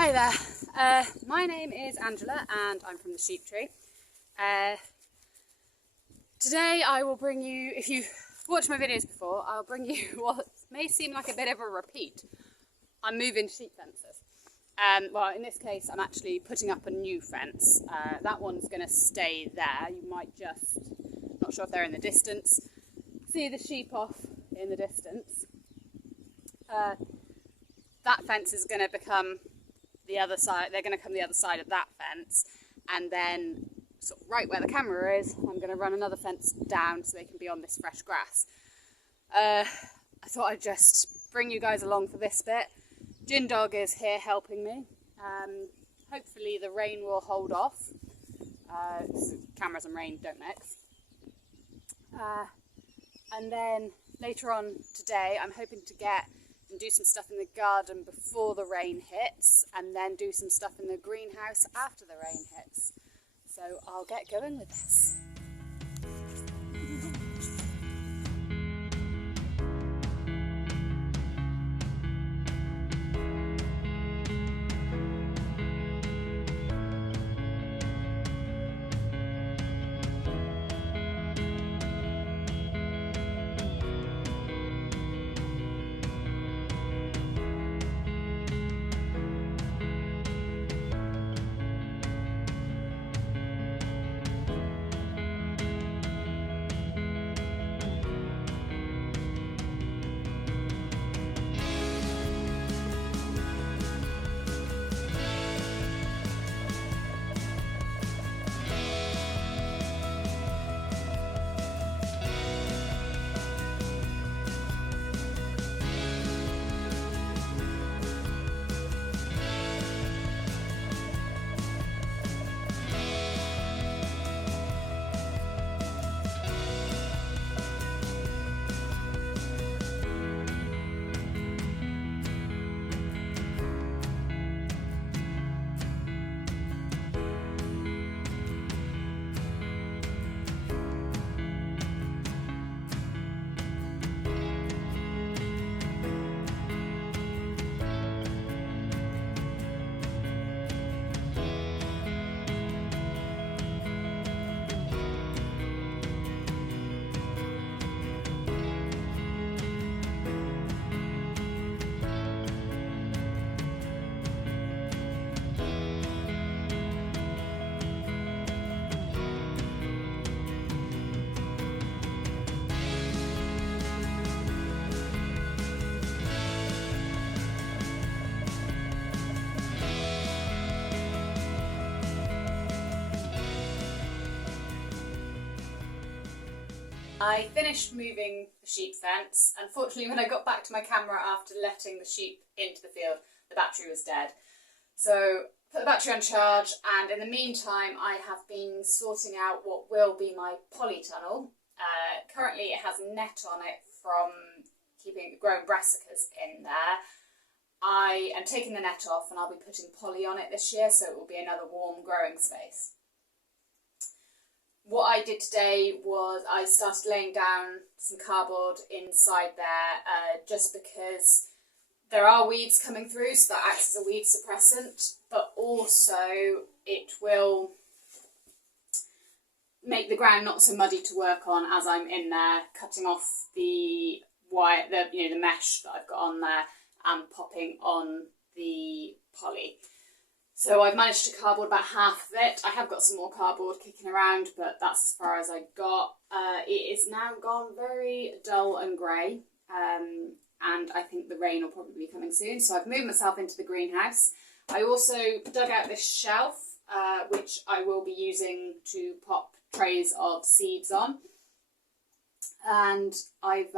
Hi there, my name is Angela and I'm from the sheep tree. Today I will bring you, if you've watched my videos before, I'll bring you what may seem like a bit of a repeat. I'm moving sheep fences. Well, in this case I'm actually putting up a new fence. That one's going to stay there. You might just, not sure if they're in the distance, see the sheep off in the distance. That fence is going to become the other side. They're going to come the other side of that fence, and then sort of right where the camera is, I'm going to run another fence down so they can be on this fresh grass. I thought I'd just bring you guys along for this bit. Gin Dog is here helping me. Hopefully the rain will hold off. Cameras and rain don't mix. And then later on today I'm hoping to get and do some stuff in the garden before the rain hits, and then do some stuff in the greenhouse after the rain hits. So I'll get going with this. I finished moving the sheep fence. Unfortunately, when I got back to my camera after letting the sheep into the field, the battery was dead. So put the battery on charge, and in the meantime I have been sorting out what will be my polytunnel. Currently it has net on it from growing brassicas in there. I am taking the net off and I'll be putting poly on it this year, so it will be another warm growing space. What I did today was I started laying down some cardboard inside there just because there are weeds coming through, so that acts as a weed suppressant, but also it will make the ground not so muddy to work on as I'm in there, cutting off the wire, the mesh that I've got on there and popping on the poly. So I've managed to cardboard about half of it. I have got some more cardboard kicking around, but that's as far as I got. It is now gone very dull and grey, and I think the rain will probably be coming soon. So I've moved myself into the greenhouse. I also dug out this shelf, which I will be using to pop trays of seeds on. And I've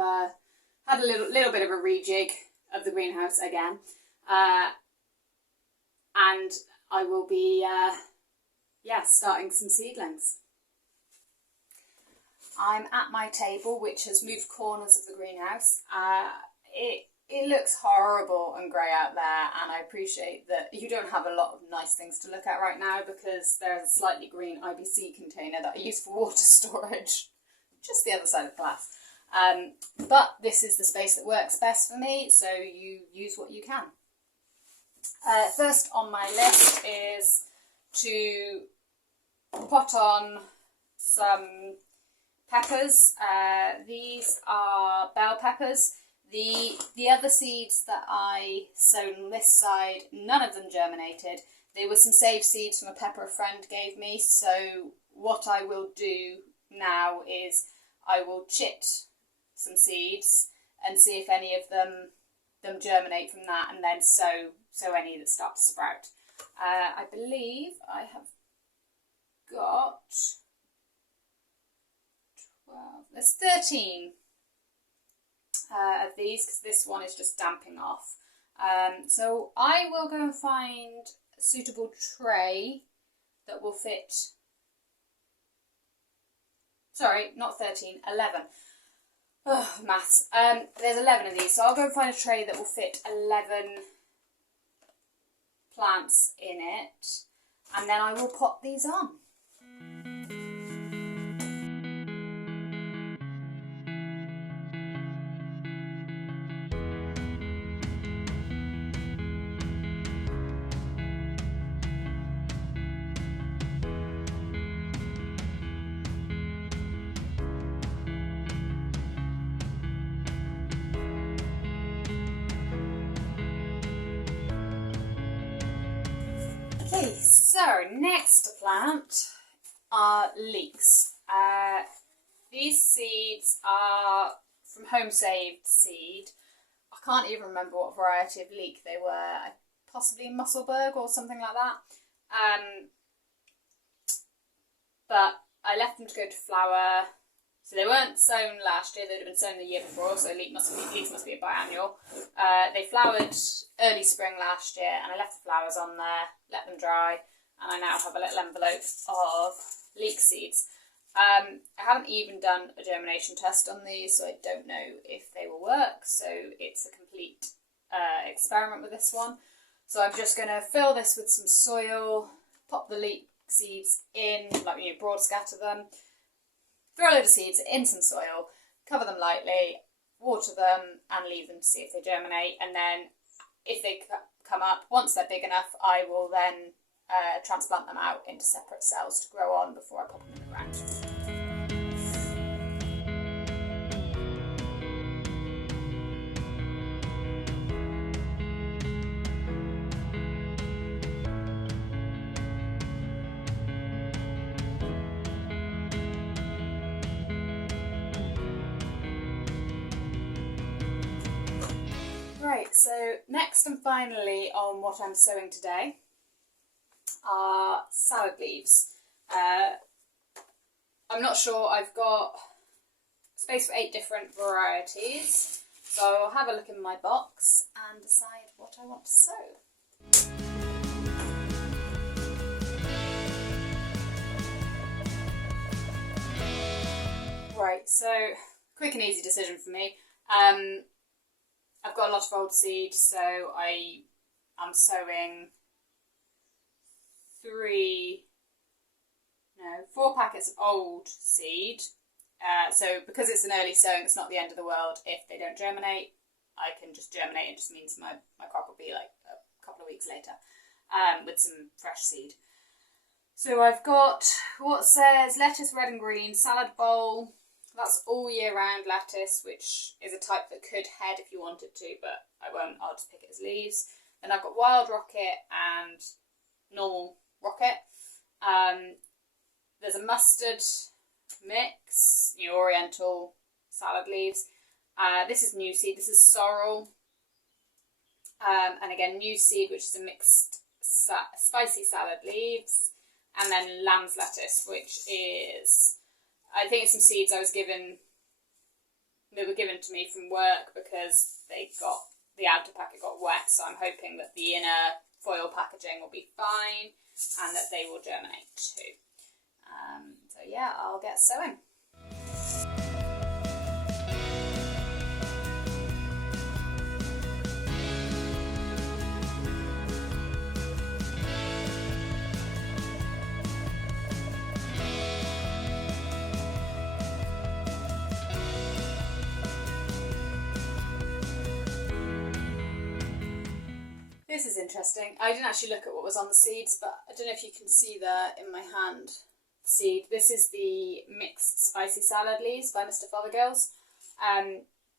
had a little bit of a rejig of the greenhouse again. And I will be, starting some seedlings. I'm at my table, which has moved corners of the greenhouse. It looks horrible and grey out there, and I appreciate that you don't have a lot of nice things to look at right now because there's a slightly green IBC container that I use for water storage, just the other side of the glass. But this is the space that works best for me, so you use what you can. First on my list is to pot on some peppers. These are bell peppers. The other seeds that I sowed on this side, none of them germinated. They were some saved seeds from a pepper a friend gave me. So what I will do now is I will chit some seeds and see if any of them germinate from that, and then sow any that start to sprout. I believe I have got 12. There's 13 of these, because this one is just damping off. So I will go and find a suitable tray that will fit. Sorry, not 13, 11. Oh, maths. There's 11 of these, so I'll go and find a tray that will fit 11 plants in it, and then I will pot these on. Okay, so next to plant are leeks. These seeds are from home saved seed. I can't even remember what variety of leek they were. Possibly Musselburgh or something like that. But I left them to go to flower. So they weren't sown last year, they'd have been sown the year before, so leeks must be a biannual. They flowered early spring last year, and I left the flowers on there, let them dry, and I now have a little envelope of leek seeds. I haven't even done a germination test on these, so I don't know if they will work, so it's a complete experiment with this one. So I'm just going to fill this with some soil, pop the leek seeds in, broad scatter them, throw a load of seeds in some soil, cover them lightly, water them, and leave them to see if they germinate. And then if they come up, once they're big enough, I will then transplant them out into separate cells to grow on before I pop them in the ground. Right, so next and finally on what I'm sowing today are salad leaves. I'm not sure, I've got space for 8 different varieties, so I'll have a look in my box and decide what I want to sow. Right, so quick and easy decision for me. I've got a lot of old seed, so I am sowing 4 packets of old seed. So because it's an early sowing, it's not the end of the world. If they don't germinate, I can just germinate. It just means my crop will be like a couple of weeks later with some fresh seed. So I've got what says lettuce, red and green, salad bowl. That's all year round lettuce, which is a type that could head if you wanted to, but I won't. I'll just pick it as leaves. Then I've got wild rocket and normal rocket. There's a mustard mix, oriental salad leaves. This is new seed. This is sorrel. And again, new seed, which is a mixed spicy salad leaves. And then lamb's lettuce, which is, I think it's some seeds I was given, they were given to me from work because the outer packet got wet, so I'm hoping that the inner foil packaging will be fine and that they will germinate too. So yeah, I'll get sowing. This is interesting. I didn't actually look at what was on the seeds, but I don't know if you can see there in my hand seed. This is the mixed spicy salad leaves by Mr. Fothergill's.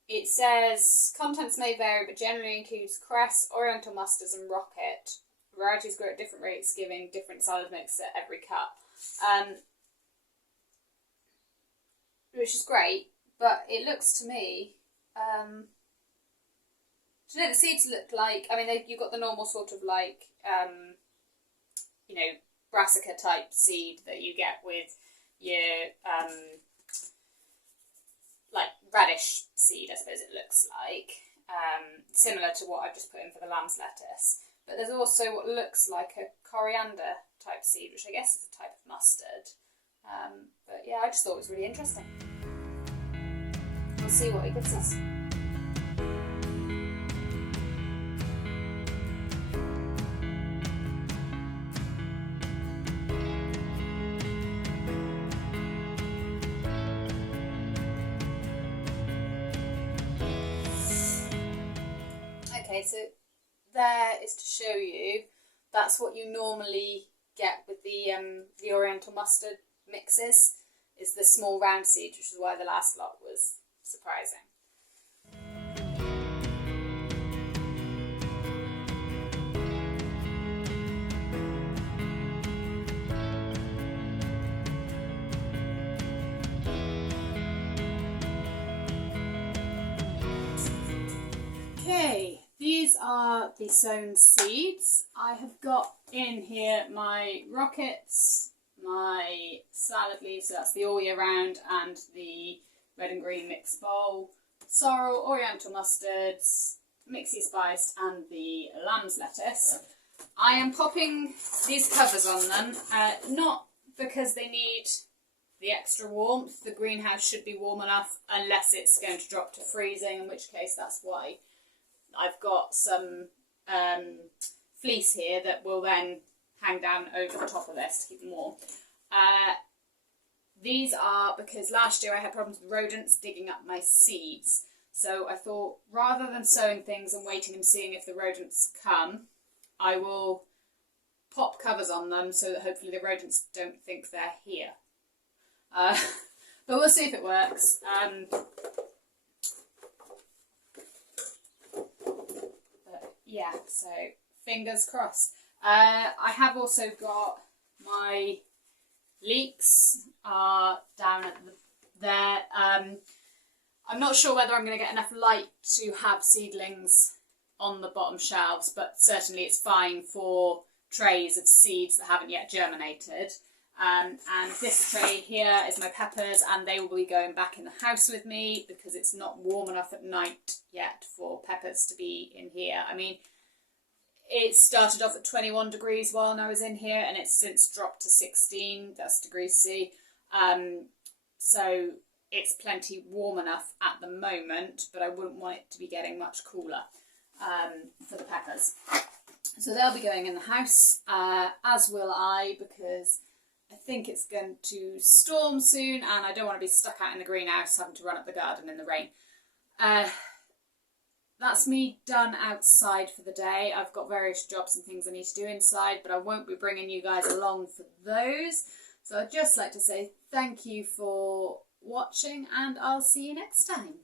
It says contents may vary, but generally includes cress, oriental mustards, and rocket. Varieties grow at different rates, giving different salad mix at every cup. Which is great, but it looks to me, do you know, the seeds look like, I mean, you've got the normal sort of like, you know, brassica type seed that you get with your, like radish seed, I suppose it looks like, similar to what I've just put in for the lamb's lettuce. But there's also what looks like a coriander type seed, which I guess is a type of mustard. But yeah, I just thought it was really interesting. We'll see what it gives us. Okay, so there is to show you, that's what you normally get with the oriental mustard mixes, is the small round seed, which is why the last lot was surprising. Okay, these are the sown seeds. I have got in here my rockets, my salad leaves, so that's the all year round, and the red and green mixed bowl, sorrel, oriental mustards, mixy spiced, and the lamb's lettuce. I am popping these covers on them, not because they need the extra warmth. The greenhouse should be warm enough unless it's going to drop to freezing, in which case that's why. I've got some fleece here that will then hang down over the top of this to keep them warm. These are because last year I had problems with rodents digging up my seeds. So I thought, rather than sowing things and waiting and seeing if the rodents come, I will pop covers on them so that hopefully the rodents don't think they're here. But we'll see if it works. Yeah, so fingers crossed. I have also got my leeks down at there. I'm not sure whether I'm going to get enough light to have seedlings on the bottom shelves, but certainly it's fine for trays of seeds that haven't yet germinated. And this tray here is my peppers, and they will be going back in the house with me because it's not warm enough at night yet for peppers to be in here. I mean, it started off at 21 degrees while I was in here, and it's since dropped to 16, that's degrees C. So it's plenty warm enough at the moment, but I wouldn't want it to be getting much cooler for the peppers. So they'll be going in the house, as will I, because I think it's going to storm soon and I don't want to be stuck out in the greenhouse having to run up the garden in the rain. That's me done outside for the day. I've got various jobs and things I need to do inside, but I won't be bringing you guys along for those. So I'd just like to say thank you for watching, and I'll see you next time.